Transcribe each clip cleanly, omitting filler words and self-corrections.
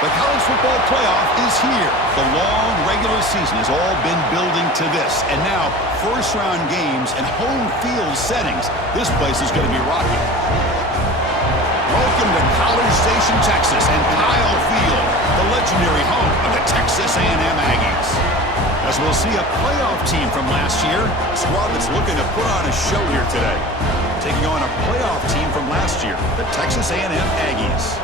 The college football playoff is here. The long regular season has all been building to this. And now, first-round games and home field settings. This place is going to be rocking. Welcome to College Station, Texas, and Kyle Field, the legendary home of the Texas A&M Aggies. As we'll see a playoff team from last year, a squad that's looking to put on a show here today. Taking on a playoff team from last year, the Texas A&M Aggies.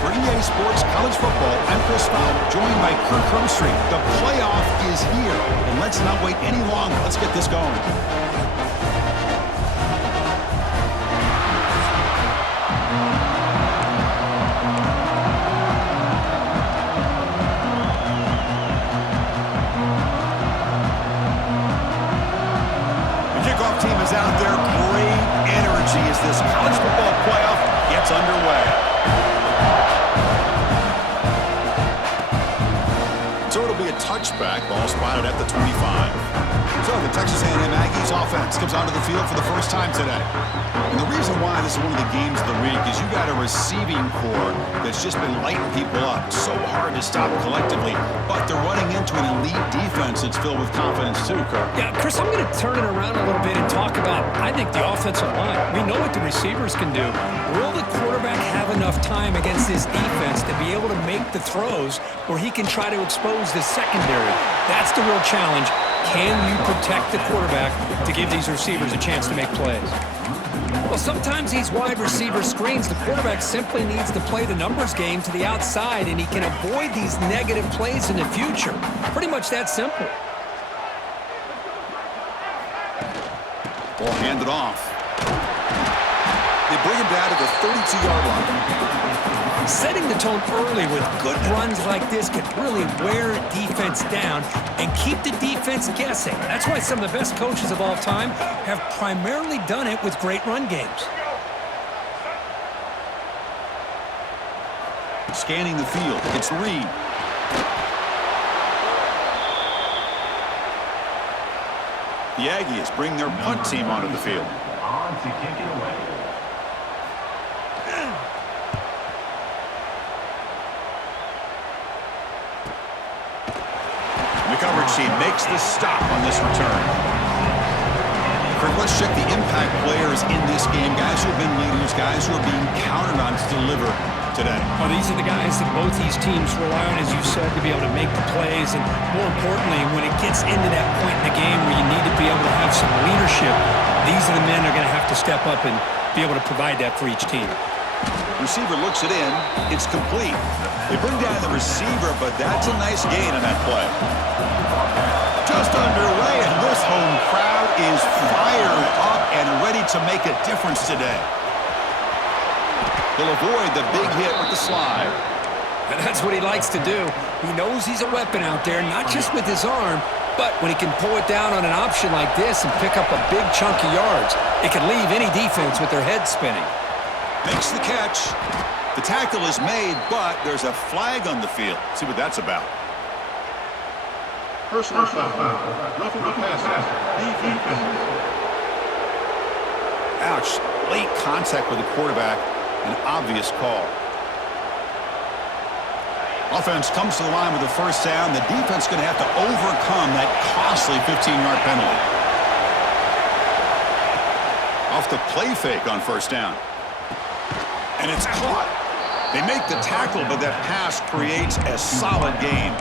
For EA Sports College Football, I'm Chris Fowler, joined by Kirk Crumstreet. The playoff is here, and let's not wait any longer. Let's get this going. Team is out there. Great energy as this college football playoff gets underway. So it'll be a touchback. Ball spotted at the 25. So the Texas A&M Aggies offense comes onto the field for the first time today. And the reason why this is one of the games of the week is you got a receiving core that's just been lighting people up. So hard to stop collectively, but they're running into an elite defense that's filled with confidence too, Kirk. Yeah, Chris, I'm going to turn it around a little bit and talk about, I think, the offensive line. We know what the receivers can do. Will the quarterback have enough time against this defense to be able to make the throws where he can try to expose the secondary? That's the real challenge. Can you protect the quarterback to give these receivers a chance to make plays? Well, sometimes these wide receiver screens, the quarterback simply needs to play the numbers game to the outside, and he can avoid these negative plays in the future. Pretty much that simple. Ball handed off. They bring him down to the 32-yard line. Setting the tone early with good runs like this can really wear defense down and keep the defense guessing. That's why some of the best coaches of all time have primarily done it with great run games. Scanning the field, it's Reed. The Aggies bring their punt team onto the field. On to kick it away. The coverage team makes the stop on this return. Kirk, let's check the impact players in this game. Guys who have been leaders, guys who are being counted on to deliver today. Well, these are the guys that both these teams rely on, as you said, to be able to make the plays. And more importantly, when it gets into that point in the game where you need to be able to have some leadership, these are the men that are going to have to step up and be able to provide that for each team. Receiver looks it in. It's complete. They bring down the receiver, but that's a nice gain on that play. Just underway, and this home crowd is fired up and ready to make a difference today. He'll avoid the big hit with the slide. And that's what he likes to do. He knows he's a weapon out there, not just with his arm, but when he can pull it down on an option like this and pick up a big chunk of yards, it can leave any defense with their head spinning. Makes the catch. The tackle is made, but there's a flag on the field. See what that's about. Personal foul. Roughing the passer. Defense. Ouch. Late contact with the quarterback. An obvious call. Offense comes to the line with a first down. The defense is going to have to overcome that costly 15-yard penalty. Off the play fake on first down. And it's caught. They make the tackle, but that pass creates a solid gain.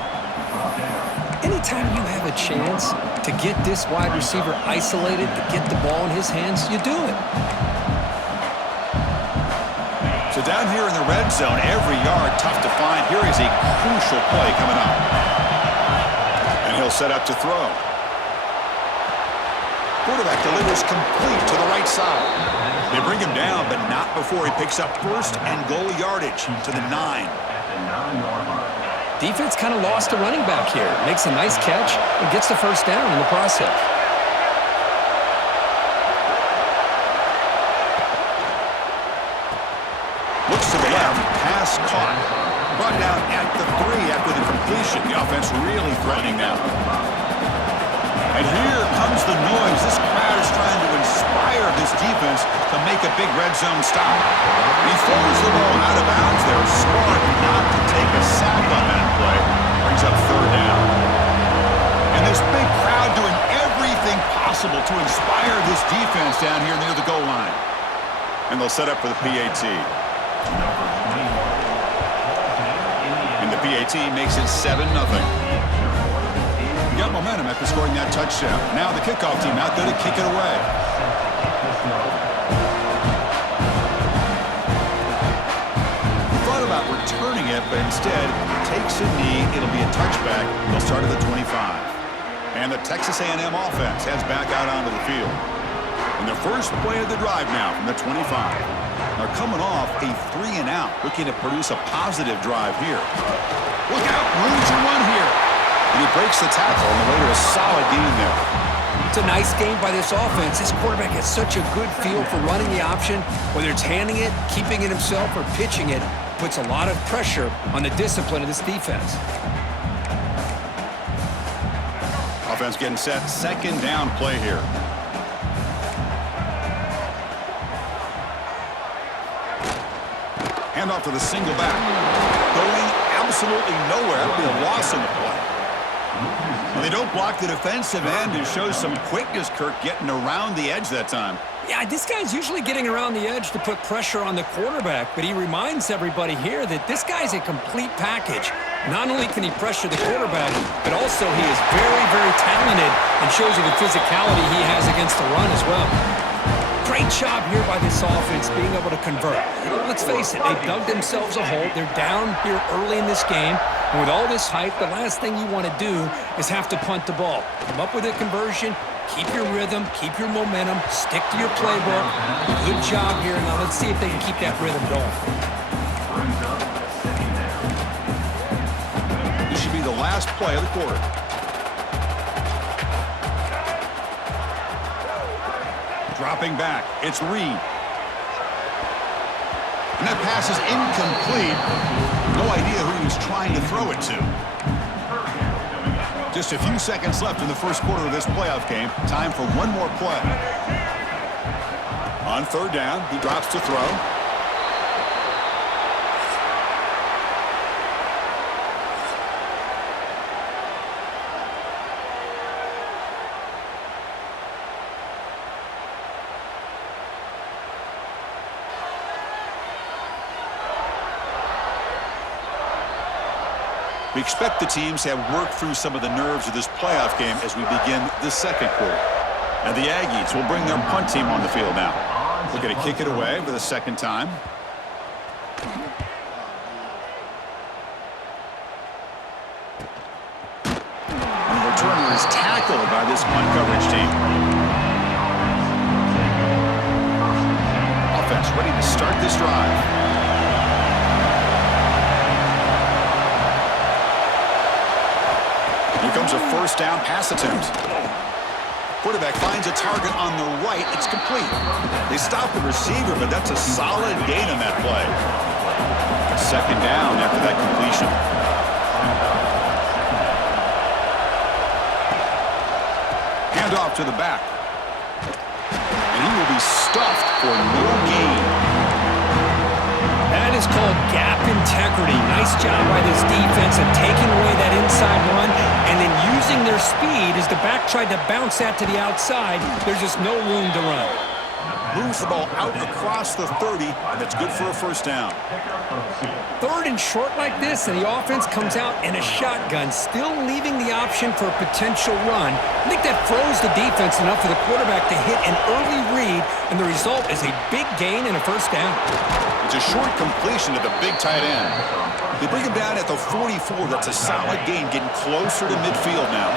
Anytime you have a chance to get this wide receiver isolated, to get the ball in his hands, you do it. So down here in the red zone, every yard tough to find. Here is a crucial play coming up. And he'll set up to throw. Quarterback delivers complete to the right side. They bring him down, but not before he picks up first and goal yardage to the 9. Defense kind of lost a running back here. Makes a nice catch and gets the first down in the process. Looks to the left, pass caught. Brought down at the 3 after the completion. The offense really threatening now. And here comes the noise. This crowd is trying to inspire this defense to make a big red zone stop. He throws the ball out of bounds there. Smart not to take a sack on that play. Brings up third down. And this big crowd doing everything possible to inspire this defense down here near the goal line. And they'll set up for the PAT. And the PAT makes it 7-0. Got momentum after scoring that touchdown. Now the kickoff team out there to kick it away. He thought about returning it, but instead takes a knee. It'll be a touchback. They'll start at the 25. And the Texas A&M offense heads back out onto the field. And their first play of the drive now from the 25. They're coming off a 3-and-out, looking to produce a positive drive here. Look out, room to run here. And he breaks the tackle on the way to a solid gain there. It's a nice game by this offense. This quarterback has such a good feel for running the option. Whether it's handing it, keeping it himself, or pitching it, puts a lot of pressure on the discipline of this defense. Offense getting set. Second down play here. Hand off to the single back. Going absolutely nowhere. That'll be a loss in the play. Well, they don't block the defensive end and show some quickness, Kirk, getting around the edge that time. Yeah, this guy's usually getting around the edge to put pressure on the quarterback, but he reminds everybody here that this guy's a complete package. Not only can he pressure the quarterback, but also he is very, very talented and shows you the physicality he has against the run as well. Great job here by this offense being able to convert. Let's face it, they dug themselves a hole. They're down here early in this game. And with all this hype, the last thing you want to do is have to punt the ball. Come up with a conversion, keep your rhythm, keep your momentum, stick to your playbook. Good job here. Now let's see if they can keep that rhythm going. This should be the last play of the quarter. Dropping back, it's Reed. And that pass is incomplete. No idea who he was trying to throw it to. Just a few seconds left in the first quarter of this playoff game. Time for one more play. On third down, he drops to throw. We expect the teams to have worked through some of the nerves of this playoff game as we begin the second quarter. And the Aggies will bring their punt team on the field now. We're going to kick it away for the second time. And the returner is tackled by this punt coverage team. Offense ready to start this drive. Here comes a first down pass attempt. Quarterback finds a target on the right. It's complete. They stop the receiver, but that's a solid gain on that play. Second down after that completion. Hand off to the back. And he will be stuffed for no gain. That is called gap integrity. Nice job by this defense of taking away that inside run and then using their speed as the back tried to bounce that to the outside. There's just no room to run. Moves the ball out across the 30, and that's good for a first down. Third and short like this, and the offense comes out in a shotgun, still leaving the option for a potential run. I think that froze the defense enough for the quarterback to hit an early read, and the result is a big gain and a first down. It's a short completion to the big tight end. They bring him down at the 44. That's a solid gain, getting closer to midfield now.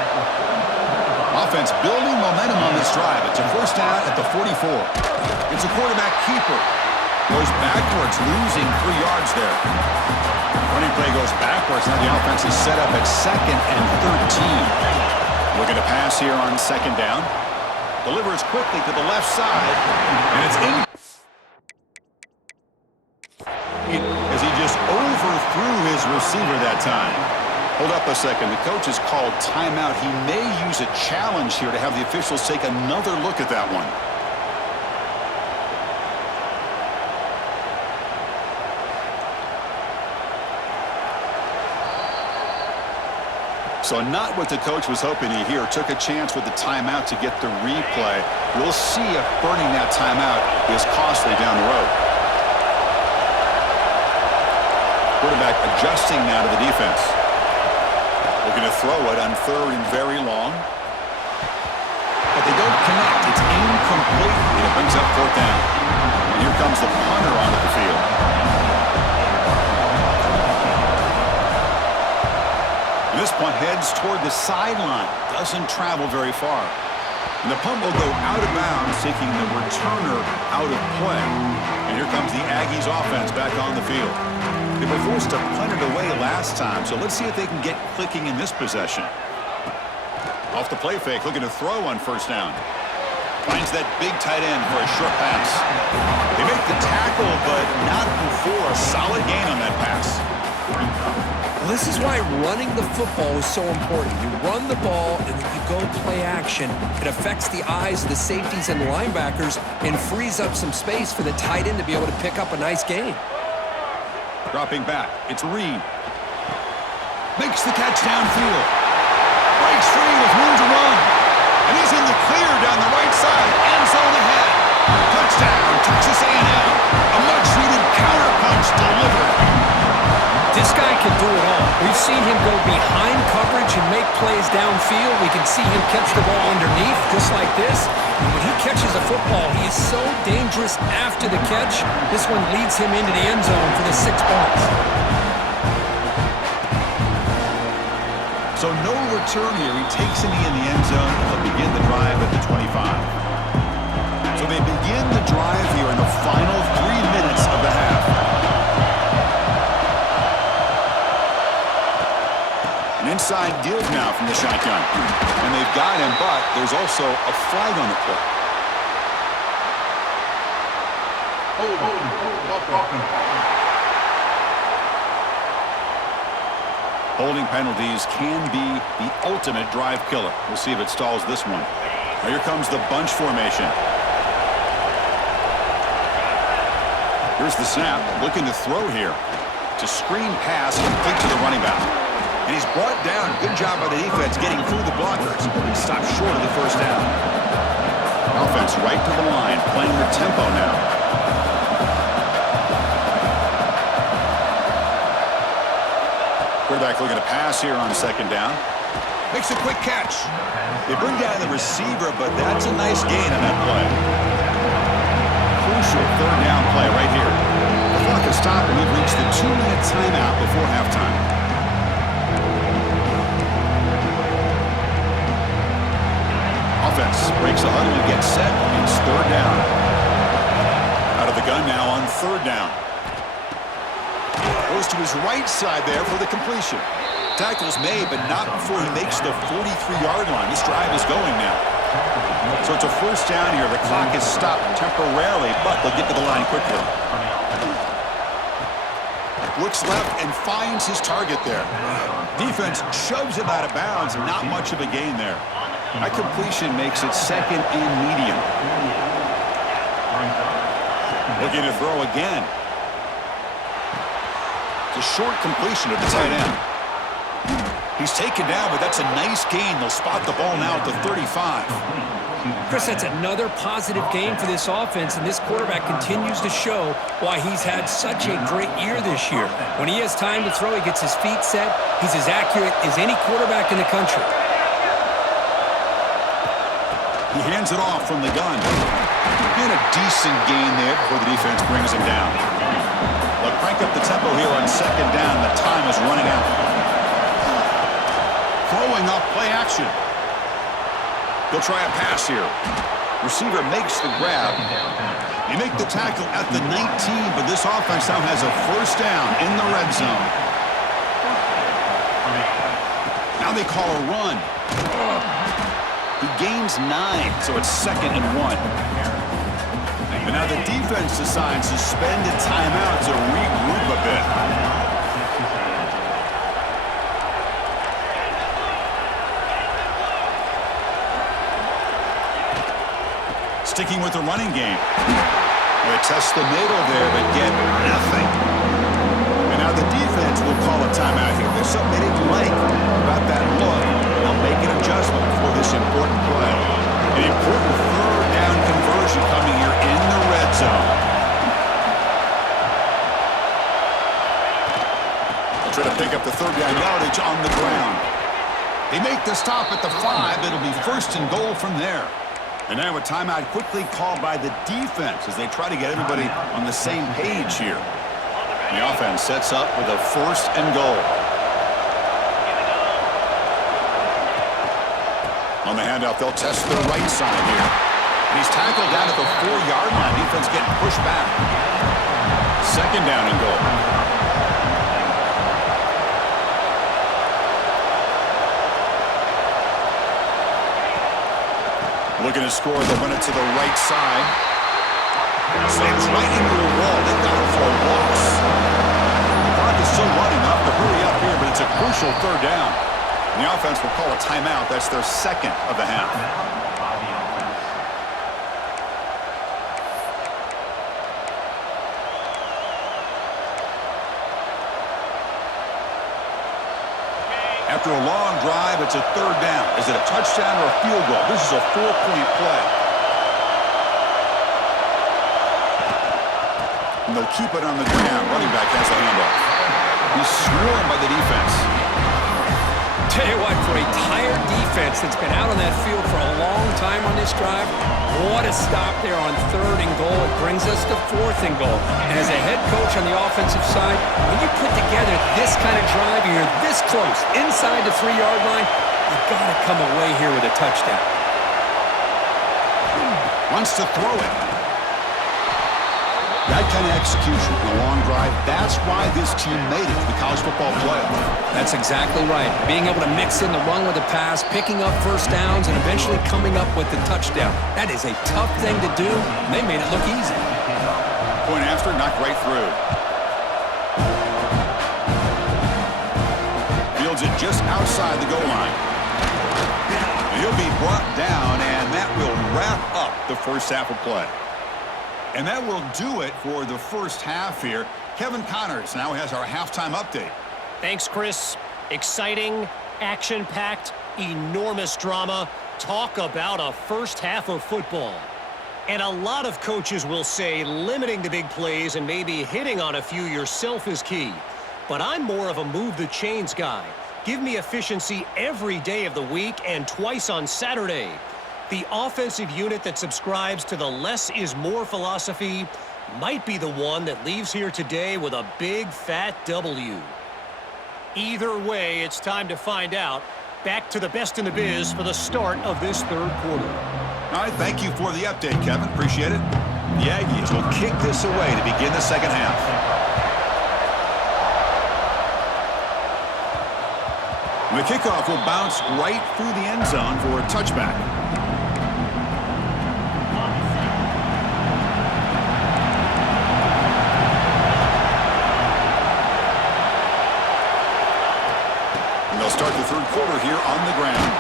Offense building momentum on this drive. It's a first down at the 44. It's a quarterback keeper. Goes backwards, losing 3 yards there. Running play goes backwards. Now the offense is set up at 2nd and 13. Looking to pass here on second down. Delivers quickly to the left side. And it's in. As he just overthrew his receiver that time. Hold up a second. The coach has called timeout. He may use a challenge here to have the officials take another look at that one. So not what the coach was hoping to hear. Took a chance with the timeout to get the replay. We'll see if burning that timeout is costly down the road. Quarterback adjusting now to the defense. Looking to throw it on 3rd and very long. But they don't connect. It's incomplete, and it brings up 4th down. And here comes the punter onto the field. And this punt heads toward the sideline. Doesn't travel very far. And the punt will go out of bounds, taking the returner out of play. And here comes the Aggies offense back on the field. They were forced to punt it away last time, so let's see if they can get clicking in this possession. Off the play fake, looking to throw on 1st down. Finds that big tight end for a short pass. They make the tackle, but not before a solid gain on that pass. Well, this is why running the football is so important. You run the ball, and then you go play action. It affects the eyes of the safeties and the linebackers and frees up some space for the tight end to be able to pick up a nice gain. Dropping back, it's Reed. Makes the catch downfield. Breaks free with room to run. And he's in the clear down the right side. End zone ahead. Touchdown, Texas A&M. A much-needed counter-punch delivered. This guy can do it all. We've seen him go behind coverage and make plays downfield. We can see him catch the ball underneath, just like this. And when he catches a football, he is so dangerous after the catch. This one leads him into the end zone for the 6 points. So no return here. He takes a knee in the end zone. They'll begin the drive at the 25. So they begin the drive here in the final 3 minutes of the half. An inside give now from the shotgun. And they've got him, but there's also a flag on the play. Holding penalties can be the ultimate drive killer. We'll see if it stalls this one. Here comes the bunch formation. Here's the snap. Looking to throw here. It's a screen pass complete to the running back. And he's brought down. Good job by the defense getting through the blockers. He stopped short of the 1st down. Offense right to the line, playing the tempo now. Quarterback looking to pass here on 2nd down. Makes a quick catch. They bring down the receiver, but that's a nice gain on that play. Crucial 3rd down play right here. The clock has stopped, and we've reached the 2-minute timeout before halftime. Offense breaks a huddle and gets set. It's 3rd down. Out of the gun now on 3rd down. Goes to his right side there for the completion. Tackle's made, but not before he makes the 43-yard line. This drive is going now. So it's a 1st down here. The clock is stopped temporarily, but they'll get to the line quickly. Looks left and finds his target there. Defense shoves him out of bounds. Not much of a gain there. That completion makes it 2nd and medium. Looking to throw again. It's a short completion of the tight end. He's taken down, but that's a nice gain. They'll spot the ball now at the 35. Chris, that's another positive game for this offense, and this quarterback continues to show why he's had such a great year this year. When he has time to throw, he gets his feet set. He's as accurate as any quarterback in the country. He hands it off from the gun. And a decent gain there before the defense brings him down. They'll crank up the tempo here on 2nd down. The time is running out. Throwing off play action. They'll try a pass here. Receiver makes the grab. They make the tackle at the 19, but this offense now has a 1st down in the red zone. Now they call a run. He gains 9, so it's 2nd and 1. And now the defense decides to spend a timeout to regroup a bit. Sticking with the running game. They test the middle there, but get nothing. And now Now the defense will call a timeout here. There's something they didn't like about that look. They'll make an adjustment for this important play. An important third down conversion coming here in the red zone. They'll try to pick up the third down yardage on the ground. They make the stop at the 5. It'll be first and goal from there. And now a timeout quickly called by the defense as they try to get everybody on the same page here. The offense sets up with a first and goal. On the handoff, they'll test their right side here. And he's tackled down at the 4-yard line. Defense getting pushed back. Second down and goal. Looking to score, they run it to the right side. Slams right into the wall. They got it for a loss. The clock is still running. They'll have to hurry up here, but it's a crucial third down. And the offense will call a timeout. That's their second of the half. After a long drive, it's a third down. Is it a touchdown or a field goal? This is a 4-point play. And they'll keep it on the ground. Running back has the handoff. He's swarmed by the defense. Tell you what, for a tired defense that's been out on that field for a long time on this drive, what a stop there on third and goal. It brings us to fourth and goal. And as a head coach on the offensive side, when you put together this kind of drive, you're this close, inside the 3-yard line, you've got to come away here with a touchdown. Wants to throw it. That kind of execution in a long drive, that's why this team made it to the college football playoff. That's exactly right. Being able to mix in the run with the pass, picking up first downs, and eventually coming up with the touchdown. That is a tough thing to do, and they made it look easy. Point after, knocked right through. Fields it just outside the goal line. And he'll be brought down, and that will wrap up the first half of play. And that will do it for the first half here. Kevin Connors now has our halftime update. Thanks, Chris. Exciting, action-packed, enormous drama. Talk about a first half of football. And a lot of coaches will say limiting the big plays and maybe hitting on a few yourself is key. But I'm more of a move the chains guy. Give me efficiency every day of the week and twice on Saturday. The offensive unit that subscribes to the less is more philosophy might be the one that leaves here today with a big fat W. Either way, it's time to find out. Back to the best in the biz for the start of this third quarter. All right, thank you for the update, Kevin. Appreciate it. The Aggies will kick this away to begin the second half. The kickoff will bounce right through the end zone for a touchback. They'll start the third quarter here on the ground.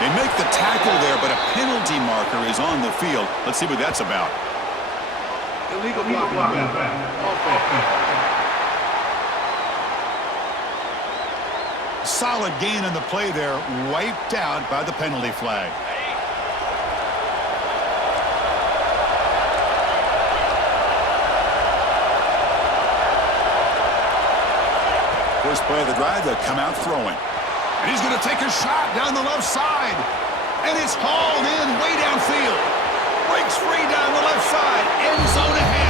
They make the tackle there, but a penalty marker is on the field. Let's see what that's about. Illegal blocking. Solid gain on the play there, wiped out by the penalty flag. First play of the drive, they'll come out throwing. And he's going to take a shot down the left side. And it's hauled in way downfield. Breaks free down the left side. End zone ahead.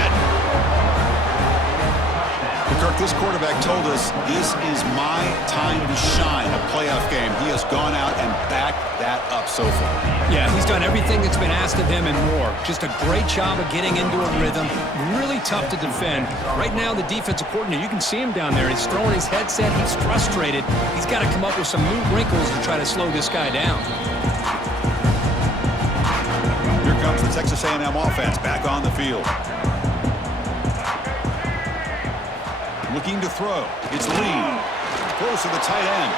Kirk, this quarterback told us this is my time to shine, a playoff game. He has gone out and backed that up so far. Yeah, he's done everything that's been asked of him and more. Just a great job of getting into a rhythm. Really tough to defend. Right now, the defensive coordinator, you can see him down there. He's throwing his headset. He's frustrated. He's got to come up with some new wrinkles to try to slow this guy down. Here comes the Texas A&M offense back on the field. Looking to throw. It's Lee. Close to the tight end.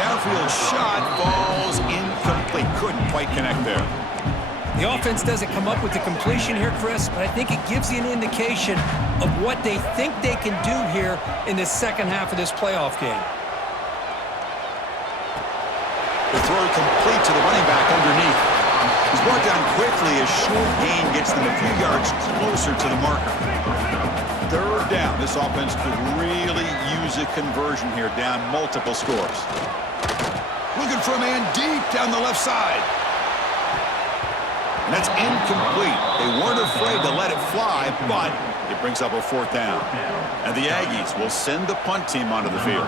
Downfield shot falls incomplete. Couldn't quite connect there. The offense doesn't come up with the completion here, Chris, but I think it gives you an indication of what they think they can do here in the second half of this playoff game. The throw complete to the running back underneath. He's brought down quickly. A short gain gets them a few yards closer to the marker. Third down. This offense could really use a conversion here, down multiple scores. Looking for a man deep down the left side. And that's incomplete. They weren't afraid to let it fly, but it brings up a fourth down. And the Aggies will send the punt team onto the field.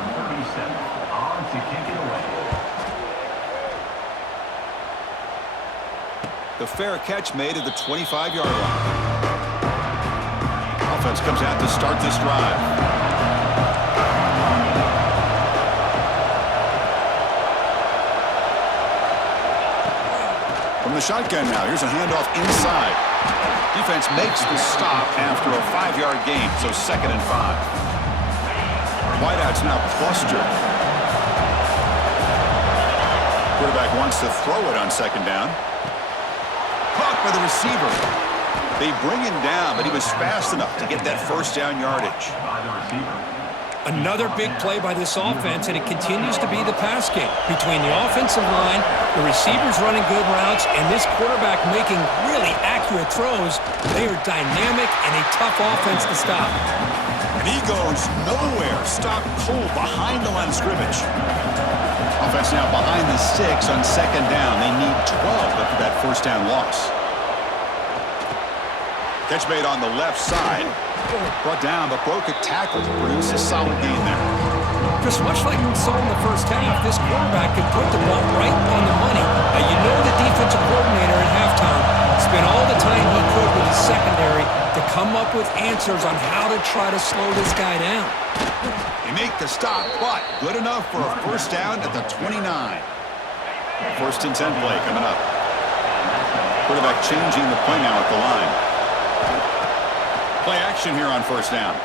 The fair catch made at the 25-yard line. Offense comes out to start this drive. From the shotgun now, here's a handoff inside. Defense makes the stop after a 5-yard gain, so 2nd and 5. Wideouts now clustered. Quarterback wants to throw it on 2nd down. Caught by the receiver. They bring him down, but he was fast enough to get that first down yardage. Another big play by this offense, and it continues to be the pass game. Between the offensive line, the receivers running good routes, and this quarterback making really accurate throws, they are dynamic and a tough offense to stop. And he goes nowhere. Stop cold behind the line of scrimmage. Offense now behind the 6 on 2nd down. They need 12 after that first down loss. Catch made on the left side. Brought down, but broke a tackle to produce a solid gain there. Chris, much like we saw in the first half, this quarterback could put the ball right on the money. Now, you know the defensive coordinator at halftime spent all the time he could with his secondary to come up with answers on how to try to slow this guy down. They make the stop, but good enough for a first down at the 29. 1st and 10 play coming up. Quarterback changing the play now at the line. Play action here on 1st down.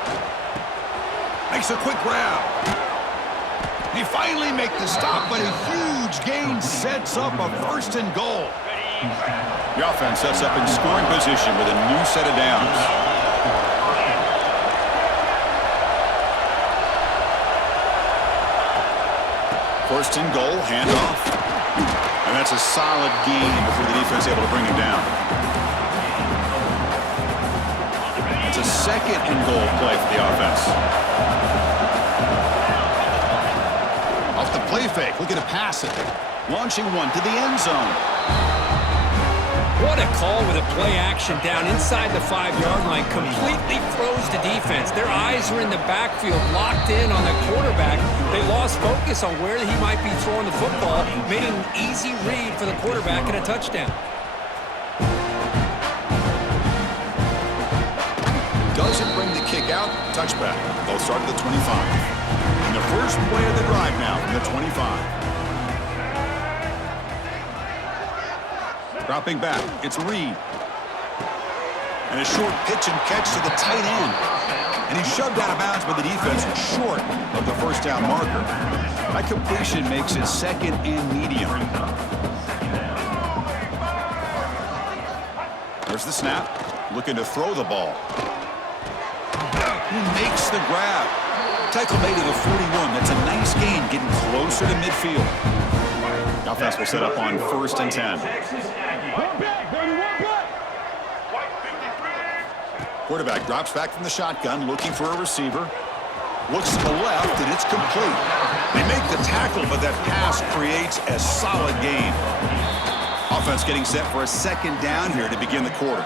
Makes a quick grab. They finally make the stop, but a huge gain sets up a 1st and goal. The offense sets up in scoring position with a new set of downs. First and goal, handoff. And that's a solid gain before the defense is able to bring him down. It's a 2nd and goal play for the offense. Off the play fake, looking to pass it. Launching one to the end zone. What a call with a play action down inside the 5-yard line. Completely froze the defense. Their eyes are in the backfield, locked in on the quarterback. They lost focus on where he might be throwing the football, made an easy read for the quarterback and a touchdown. Doesn't bring the kick out. Touchback. They'll start at the 25. And the first play of the drive now from the 25. Dropping back, it's Reed. And a short pitch and catch to the tight end. And he's shoved out of bounds by the defense short of the first down marker. That completion makes it 2nd and medium. There's the snap. Looking to throw the ball. He makes the grab. Tackle made at the 41. That's a nice gain, getting closer to midfield. The offense will set up on 1st and 10. Quarterback drops back from the shotgun, looking for a receiver. Looks to the left, and it's complete. They make the tackle, but that pass creates a solid gain. Offense getting set for a 2nd down here to begin the quarter.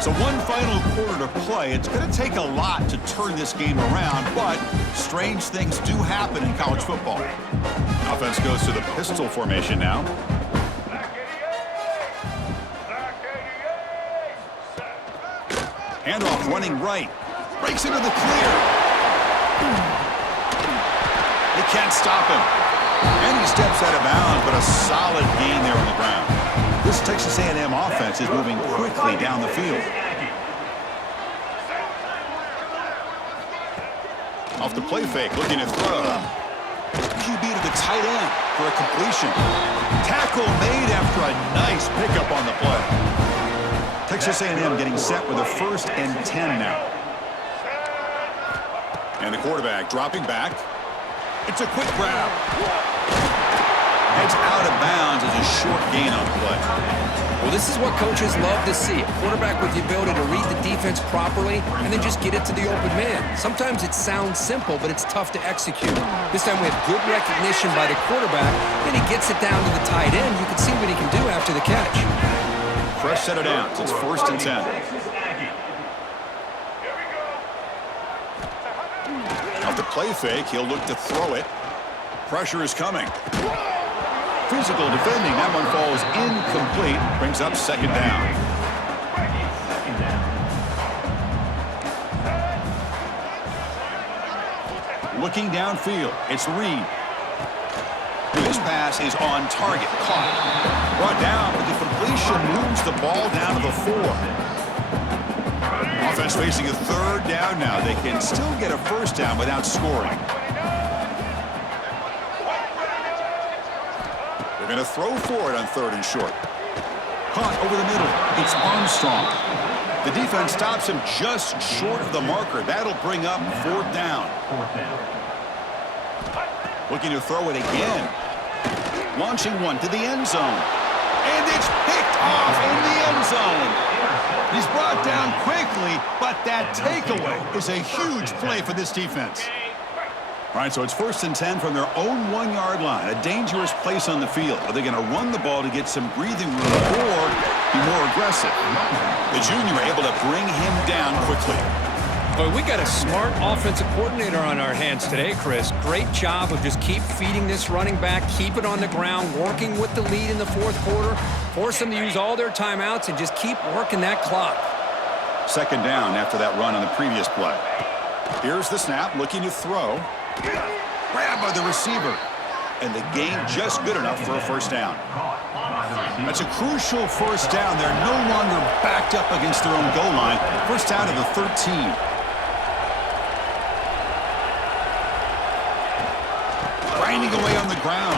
So one final quarter to play. It's going to take a lot to turn this game around, but strange things do happen in college football. Offense goes to the pistol formation now. Handoff running right. Breaks into the clear. They can't stop him. And he steps out of bounds, but a solid gain there on the ground. This Texas A&M offense is moving quickly down the field. Off the play fake, looking to throw. QB to the tight end for a completion. Tackle made after a nice pickup on the play. Texas A&M getting set with a 1st and 10 now. And the quarterback dropping back. It's a quick grab. It's out of bounds as a short gain on the play. Well, this is what coaches love to see. A quarterback with the ability to read the defense properly and then just get it to the open man. Sometimes it sounds simple, but it's tough to execute. This time we have good recognition by the quarterback, and he gets it down to the tight end. You can see what he can do after the catch. Fresh set of downs. It's 1st and 10. Off the play fake, he'll look to throw it. Pressure is coming. Physical defending. That one falls incomplete. Brings up 2nd down. Looking downfield. It's Reed. This pass is on target. Caught. Brought down, but the completion moves the ball down to the 4. Offense facing a 3rd down now. They can still get a 1st down without scoring. They're going to throw for it on 3rd and short. Caught over the middle. It's Armstrong. The defense stops him just short of the marker. That'll bring up 4th down. Looking to throw it again. Launching one to the end zone. And it's picked off in the end zone. He's brought down quickly, but that takeaway is a huge play for this defense. All right, so it's 1st and 10 from their own 1-yard line. A dangerous place on the field. Are they going to run the ball to get some breathing room or be more aggressive? The junior able to bring him down quickly. Boy, we got a smart offensive coordinator on our hands today, Chris. Great job of just keep feeding this running back, keep it on the ground, working with the lead in the 4th quarter, force them to use all their timeouts, and just keep working that clock. 2nd down after that run on the previous play. Here's the snap, looking to throw. Grab by the receiver. And the gain just good enough for a 1st down. That's a crucial 1st down. They're no longer backed up against their own goal line. 1st down to the 13. Grinding away on the ground.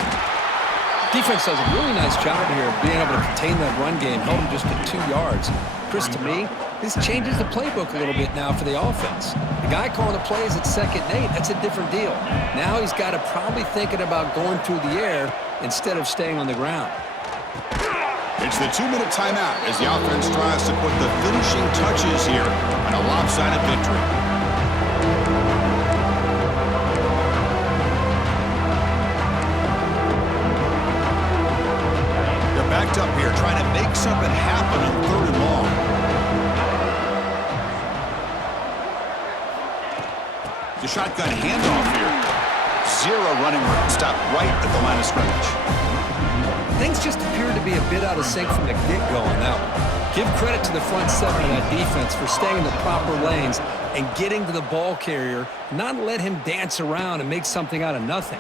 Defense does a really nice job here of being able to contain that run game, held him just at 2 yards. Chris, to me, this changes the playbook a little bit now for the offense. The guy calling the plays at 2nd and 8, that's a different deal. Now he's got to probably thinking about going through the air instead of staying on the ground. It's the 2-minute timeout as the offense tries to put the finishing touches here on a lopsided victory. Backed up here, trying to make something happen on 3rd and long. The shotgun handoff here. 0 running room. Stop right at the line of scrimmage. Things just appear to be a bit out of sync from the get-go on that one. Give credit to the front 7 of that defense for staying in the proper lanes and getting to the ball carrier, not let him dance around and make something out of nothing.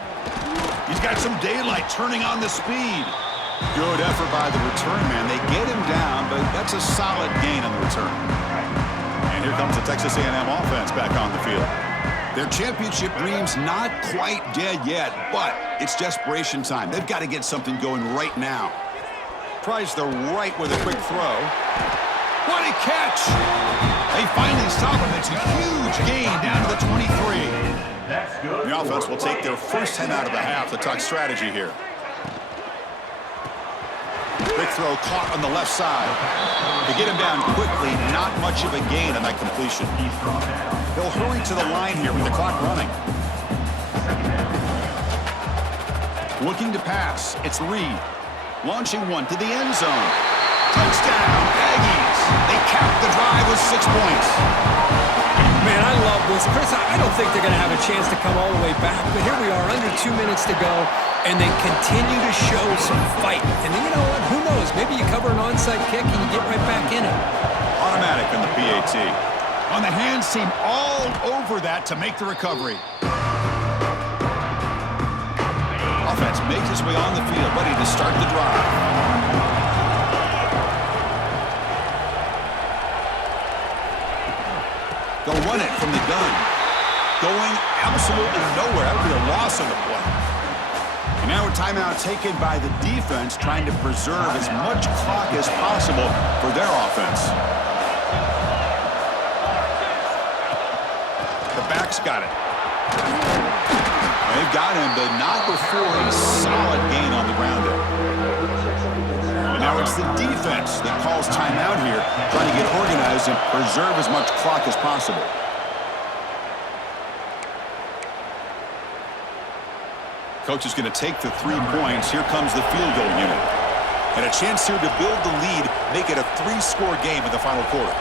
He's got some daylight turning on the speed. Good effort by the return man. They get him down, but that's a solid gain on the return. And here comes the Texas A&M offense back on the field. Their championship dreams not quite dead yet, but it's desperation time. They've got to get something going right now. Tries the right with a quick throw. What a catch! They finally stop him. It's a huge gain down to the 23. The offense will take their 1st 10 out of the half to talk strategy here. Big throw caught on the left side. To get him down quickly, not much of a gain on that completion. They'll hurry to the line here with the clock running. Looking to pass. It's Reed. Launching one to the end zone. Touchdown, Aggies. They cap the drive with 6 points. Man, I love this. Chris, I don't think they're going to have a chance to come all the way back, but here we are, under 2 minutes to go, and they continue to show some fight. And you know what? Who knows? Maybe you cover an onside kick and you get right back in it. Automatic on the PAT. On the hands team all over that to make the recovery. Offense makes its way on the field, ready to start the drive. They'll run it from the gun. Going absolutely nowhere. That would be a loss on the play. And now a timeout taken by the defense, trying to preserve as much clock as possible for their offense. The back's got it. They've got him, but not before a solid gain on the ground there. And now it's the defense that calls timeout here, trying to get organized and preserve as much clock as possible. Coach is going to take the 3 points. Here comes the field goal unit. And a chance here to build the lead, make it a 3-score game in the final quarter.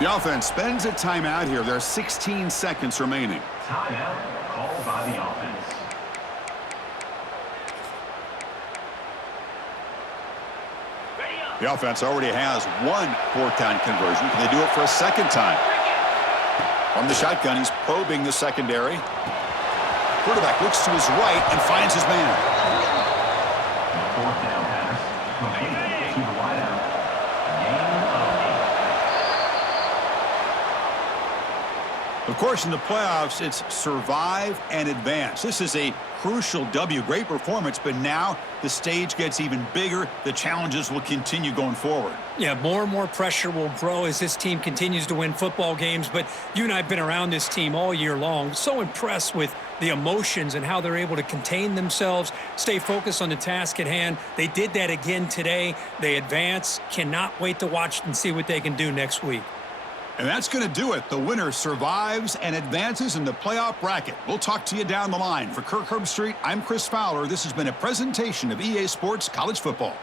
The offense spends a timeout here. There are 16 seconds remaining. Timeout called by the offense. The offense already has 1 4-down conversion. Can they do it for a second time? From the shotgun, he's probing the secondary. Quarterback looks to his right and finds his man. 4th down pass. Complete to the wideout. Gain of 8. Of course, in the playoffs, it's survive and advance. This is a crucial W. Great performance, but now the stage gets even bigger. The challenges will continue going forward. Yeah, more and more pressure will grow as this team continues to win football games. But you and I have been around this team all year long. So impressed with the emotions and how they're able to contain themselves, stay focused on the task at hand. They did that again today. They advance. Cannot wait to watch and see what they can do next week. And that's going to do it. The winner survives and advances in the playoff bracket. We'll talk to you down the line. For Kirk Herbstreit, I'm Chris Fowler. This has been a presentation of EA Sports College Football.